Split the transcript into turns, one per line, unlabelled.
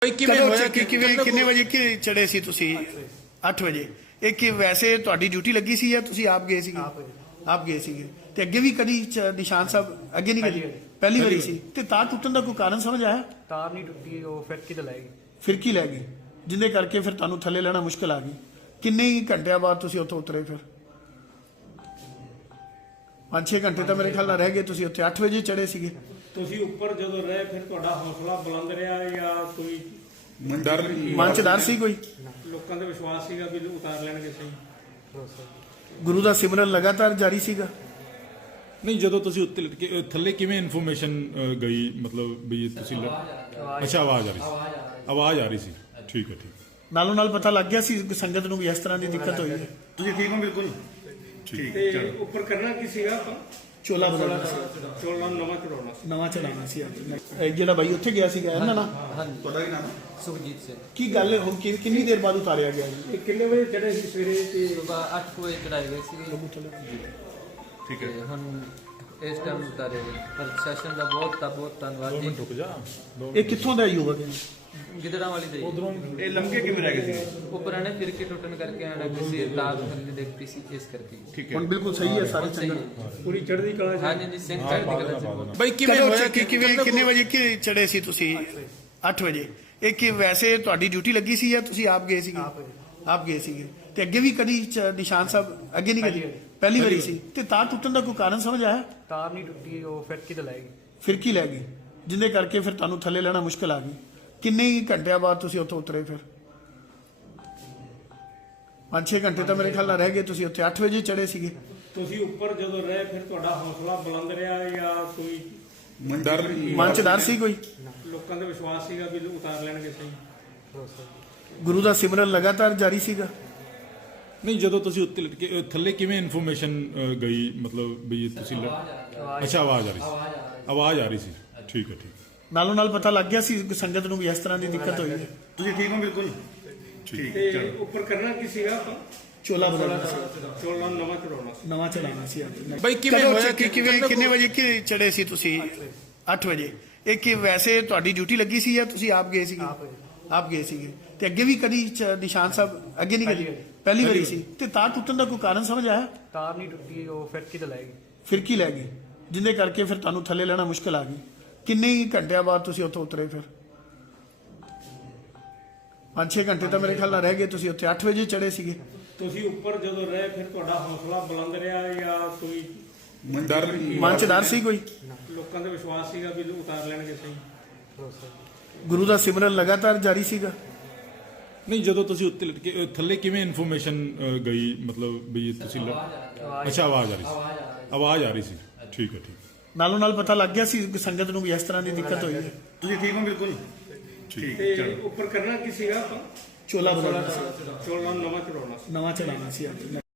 ਬਈ ਕਿਵੇਂ ਹੋਇਆ
ਕਿੰਨੇ ਵਜੇ ਕਿ ਚੜੇ ਸੀ ਤੁਸੀਂ 8 ਵਜੇ ਇਹ ਕਿ ਵੈਸੇ ਤੁਹਾਡੀ ਡਿਊਟੀ ਲੱਗੀ ਸੀ ਜਾਂ ਤੁਸੀਂ ਆਪ ਗਏ ਸੀਗੇ ਆਪ ਗਏ ਸੀਗੇ ਤੇ ਅੱਗੇ ਵੀ ਕਦੀ ਨਿਸ਼ਾਨ ਸਾਹਿਬ ਅੱਗੇ ਨਹੀਂ ਕਦੀ ਪਹਿਲੀ ਵਾਰੀ ਸੀ ਤੇ ਤਾਰ ਟੁੱਟਣ ਦਾ ਕੋਈ ਕਾਰਨ ਸਮਝ ਆਇਆ
ਤਾਰ ਨਹੀਂ ਟੁੱਟੀ ਉਹ ਫਿਰਕੀ ਤੇ ਲੈ ਗਈ
ਫਿਰਕੀ ਲੈ ਗਈ ਜਿੰਦੇ ਕਰਕੇ ਫਿਰ ਤੁਹਾਨੂੰ ਥੱਲੇ ਲੈਣਾ ਮੁਸ਼ਕਲ ਆ ਗਈ ਕਿੰਨੇ ਹੀ ਘੰਟਿਆਂ ਬਾਅਦ ਤੁਸੀਂ ਉੱਥੋਂ ਉਤਰੇ ਫਿਰ 5-6 ਘੰਟੇ ਤਾਂ ਮੇਰੇ ਖਿਆਲ ਨਾਲ ਰਹਿ ਗਏ ਤੁਸੀਂ ਉੱਥੇ 8 ਵਜੇ ਚੜੇ ਸੀਗੇ
ਤੁਸੀਂ ਉੱਪਰ ਜਦੋਂ ਰਹੇ ਫਿਰ ਤੁਹਾਡਾ ਹੌਸਲਾ ਬੁਲੰਦ ਰਿਹਾ ਜਾਂ ਕੋਈ
ਡਰ
ਮਨ ਚ ਡਰ ਸੀ ਕੋਈ
ਲੋਕਾਂ ਦਾ ਵਿਸ਼ਵਾਸ ਸੀਗਾ ਵੀ ਉਤਾਰ ਲੈਣਗੇ ਸਹੀ
ਗੁਰੂ ਦਾ ਸਿਮਰਨ ਲਗਾਤਾਰ ਜਾਰੀ ਸੀਗਾ
ਨਹੀਂ ਜਦੋਂ ਤੁਸੀਂ ਉੱਤੇ ਲਟਕੇ ਥੱਲੇ ਕਿਵੇਂ ਇਨਫੋਰਮੇਸ਼ਨ ਗਈ ਮਤਲਬ ਵੀ ਤੁਸੀਂ ਅੱਛਾ ਆਵਾਜ਼ ਆ ਰਹੀ ਸੀ ਠੀਕ ਹੈ
ਨਾਲੋਂ ਨਾਲ ਪਤਾ ਲੱਗ ਗਿਆ ਸੀ ਸੰਗਤ ਨੂੰ ਵੀ ਇਸ ਤਰ੍ਹਾਂ ਦੀ ਦਿੱਕਤ ਹੋਈ ਹੈ
ਤੁਸੀਂ ਠੀਕ ਹੋ ਬਿਲਕੁਲ
ਠੀਕ
ਤੇ ਉੱਪਰ ਕਰਨਾ ਕੀ ਸੀਗਾ ਆਪਾਂ
ਚੋਲਾ ਬਦਲਣਾ ਸੀ
ਚੋਲਾ ਨਵਾਂ ਚੜਾਉਣਾ ਸੀ
ਨਵਾਂ ਚੜਾਉਣਾ ਸੀ ਅੱਜ ਇਹ ਜਿਹੜਾ ਬਾਈ ਉੱਥੇ ਗਿਆ ਸੀਗਾ ਇਹਨਾਂ ਨਾਲ
ਤੁਹਾਡਾ ਕੀ ਨਾਮ ਹੈ
ਸੁਖਜੀਤ ਸਿੰਘ
ਕੀ ਗੱਲ ਹੁਣ ਕਿੰਨੀ ਦੇਰ ਬਾਅਦ ਉਤਾਰਿਆ ਗਿਆ ਜੀ
ਇਹ ਕਿੰਨੇ ਵਜੇ ਚੜੇ ਸੀ ਸਵੇਰੇ ਤੇ
ਸੁਬਾ 8 ਵਜੇ ਚੜਾਏ ਗਏ ਸੀ
ਠੀਕ ਹੈ
ਹੁਣ ਇਸ ਟਾਈਮ ਉਤਾਰੇ ਗਏ ਪ੍ਰਸ਼ਾਸਨ ਦਾ ਬਹੁਤ ਧੰਨਵਾਦ ਜੀ
ਰੁਕ ਜਾ
ਇਹ ਕਿੱਥੋਂ ਦਾ ਯੁਵਕ ਹੈ
ਗਿੱਦੜਾਂ ਵਾਲੀ ਦੇ
ਇਹ ਲੰਮਕੇ ਕਿਵੇਂ ਰਹਿ ਗਏ ਸੀ
ਉੱਪਰ ਆਣੇ ਫਿਰਕੀ ਟੁੱਟਣ ਕਰਕੇ ਆਣਾ ਕਿਸੇ ਤਾਰ ਥੱਲੇ ਦੇਖਤੀ ਸੀ ਇਸ ਕਰਕੇ
ਠੀਕ
ਹੁਣ ਬਿਲਕੁਲ ਸਹੀ ਹੈ ਸਾਰੇ
ਸਹੀ
ਚੰਗਾ
ਹੈ
ਪੂਰੀ ਚੜ੍ਹਦੀ ਕਲਾ ਚ
ਹਾਂਜੀ ਜੀ ਸਿੰਘ ਚੜ੍ਹਦੀ ਕਲਾ ਚ
ਬਈ ਕਿਵੇਂ ਹੋਇਆ
ਕਿੰਨੇ ਵਜੇ ਕਿ ਚੜੇ ਸੀ ਤੁਸੀਂ 8 ਵਜੇ ਇਹ ਕਿ ਵੈਸੇ ਤੁਹਾਡੀ ਡਿਊਟੀ ਲੱਗੀ ਸੀ ਜਾਂ ਤੁਸੀਂ ਆਪ ਗਏ ਸੀਗੇ ਆਪ ਗਏ ਸੀਗੇ ਤੇ ਅੱਗੇ ਵੀ ਕਦੀ ਨਿਸ਼ਾਨ ਸਾਹਿਬ ਅੱਗੇ ਨਹੀਂ ਕਦੀ ਪਹਿਲੀ ਵਾਰੀ ਸੀ ਤੇ ਤਾਰ ਟੁੱਟਣ ਦਾ ਕੋਈ ਕਾਰਨ ਸਮਝ ਆਇਆ
ਤਾਰ ਨਹੀਂ ਟੁੱਟੀ ਉਹ ਫਿਰਕੀ ਤੇ ਲੈ ਗਈ
ਫਿਰਕੀ ਲੈ ਗਈ ਜਿੰਦੇ ਕਰਕੇ ਫਿਰ ਤੁਹਾਨੂੰ ਥੱਲੇ ਲੈਣਾ ਮੁਸ਼ਕਲ ਆ ਗਈ ਕਿੰਨੇ ਹੀ ਘੰਟਿਆਂ ਬਾਅਦ ਤੁਸੀਂ ਉੱਥੋਂ ਉਤਰੇ ਫਿਰ 5-6 ਘੰਟੇ ਤਾਂ ਮੇਰੇ ਖਿਆਲ ਨਾਲ ਰਹਿ ਗਏ ਤੁਸੀਂ ਉੱਥੇ 8 ਵਜੇ ਚੜੇ ਸੀਗੇ
ਤੁਸੀਂ ਉੱਪਰ ਜਦੋਂ ਰਹੇ ਫਿਰ ਤੁਹਾਡਾ ਹੌਸਲਾ ਬੁਲੰਦ ਰਿਹਾ ਜਾਂ ਕੋਈ
ਡਰ
ਮਨ ਚ ਡਰ ਸੀ ਕੋਈ
ਲੋਕਾਂ ਦਾ ਵਿਸ਼ਵਾਸ ਸੀਗਾ ਵੀ ਉਤਾਰ ਲੈਣਗੇ ਸਹੀ
ਗੁਰੂ ਦਾ ਸਿਮਰਨ ਲਗਾਤਾਰ ਜਾਰੀ ਸੀਗਾ
ਨਹੀਂ ਜਦੋਂ ਤੁਸੀਂ ਉੱਤੇ ਲਟਕੇ ਥੱਲੇ ਕਿਵੇਂ ਇਨਫੋਰਮੇਸ਼ਨ ਗਈ ਮਤਲਬ ਵੀ ਤੁਸੀਂ ਅੱਛਾ ਆਵਾਜ਼ ਆ ਰਹੀ ਸੀ ਠੀਕ ਹੈ
ਨਾਲੋਂ ਨਾਲ ਪਤਾ ਲੱਗ ਗਿਆ ਸੀ ਸੰਗਤ ਨੂੰ ਵੀ ਇਸ ਤਰ੍ਹਾਂ ਦੀ ਦਿੱਕਤ ਹੋਈ ਹੈ
ਤੁਸੀਂ ਠੀਕ ਹੋ ਬਿਲਕੁਲ
ਠੀਕ
ਤੇ ਉੱਪਰ ਕਰਨਾ ਕੀ ਸੀਗਾ ਆਪਾਂ
ਚੋਲਾ ਬਦਲਣਾ ਸੀ
ਚੋਲਾ ਨਵਾਂ ਚੜਾਉਣਾ ਸੀ
ਨਵਾਂ ਚੜਾਉਣਾ ਸੀ ਅੱਜ
ਬਈ ਕਿਵੇਂ ਹੋਇਆ
ਕਿੰਨੇ ਵਜੇ ਕਿ ਚੜੇ ਸੀ ਤੁਸੀਂ 8 ਵਜੇ ਇਹ ਕਿ ਵੈਸੇ ਤੁਹਾਡੀ ਡਿਊਟੀ ਲੱਗੀ ਸੀ ਜਾਂ ਤੁਸੀਂ ਆਪ ਗਏ ਸੀਗੇ ਆਪ ਗਏ ਸੀਗੇ ਤੇ ਅੱਗੇ ਵੀ ਕਦੀ ਨਿਸ਼ਾਨ ਸਾਹਿਬ ਅੱਗੇ ਨਹੀਂ ਕਦੀ ਪਹਿਲੀ ਵਾਰੀ ਸੀ ਤੇ ਤਾਰ ਟੁੱਟਣ ਦਾ ਕੋਈ ਕਾਰਨ ਸਮਝ ਆਇਆ
ਤਾਰ ਨਹੀਂ ਟੁੱਟੀ ਉਹ ਫਿਰਕੀ ਤੇ ਲੈ ਗਈ
ਫਿਰਕੀ ਲੈ ਗਈ ਜਿੰਦੇ ਕਰਕੇ ਫਿਰ ਤੁਹਾਨੂੰ ਥੱਲੇ ਲੈਣਾ ਮੁਸ਼ਕਲ ਆ ਗਈ ਕਿੰਨੇ ਹੀ ਘੰਟਿਆਂ ਬਾਅਦ ਤੁਸੀਂ ਉੱਥੋਂ ਉਤਰੇ ਫਿਰ 5-6 ਘੰਟੇ ਤਾਂ ਮੇਰੇ ਖਿਆਲ ਨਾਲ ਰਹਿ ਗਏ ਤੁਸੀਂ ਉੱਥੇ 8 ਵਜੇ ਚੜੇ ਸੀਗੇ
ਤੁਸੀਂ ਉੱਪਰ ਜਦੋਂ ਰਹੇ ਫਿਰ ਤੁਹਾਡਾ ਹੌਸਲਾ ਬੁਲੰਦ ਰਿਹਾ ਜਾਂ ਕੋਈ
ਡਰ
ਮਨ ਚ ਡਰ ਸੀ ਕੋਈ
ਲੋਕਾਂ ਦਾ ਵਿਸ਼ਵਾਸ ਸੀਗਾ ਵੀ ਉਤਾਰ ਲੈਣਗੇ ਸਹੀ
ਗੁਰੂ ਦਾ ਸਿਮਰਨ ਲਗਾਤਾਰ ਜਾਰੀ ਸੀਗਾ
ਨਹੀਂ ਜਦੋਂ ਤੁਸੀਂ ਉੱਤੇ ਲਟਕੇ ਥੱਲੇ ਕਿਵੇਂ ਇਨਫੋਰਮੇਸ਼ਨ ਗਈ ਮਤਲਬ ਵੀ ਤੁਸੀਂ ਅੱਛਾ ਆਵਾਜ਼ ਆ ਰਹੀ ਸੀ ਠੀਕ ਹੈ
ਨਾਲੋਂ ਨਾਲ ਪਤਾ ਲੱਗ ਗਿਆ ਸੀ ਸੰਗਤ ਨੂੰ ਵੀ ਇਸ ਤਰ੍ਹਾਂ ਦੀ ਦਿੱਕਤ ਹੋਈ ਹੈ
ਤੁਸੀਂ ਠੀਕ ਹੋ ਬਿਲਕੁਲ
ਠੀਕ
ਤੇ ਉੱਪਰ ਕਰਨਾ ਕੀ ਸੀਗਾ ਆਪਾਂ
ਚੋਲਾ ਬਦਲਣਾ ਸੀ
ਚੋਲਾ ਨਵਾਂ ਚੜਾਉਣਾ ਸੀ
ਨਵਾਂ ਚੜਾਉਣਾ ਸੀ ਅੱਜ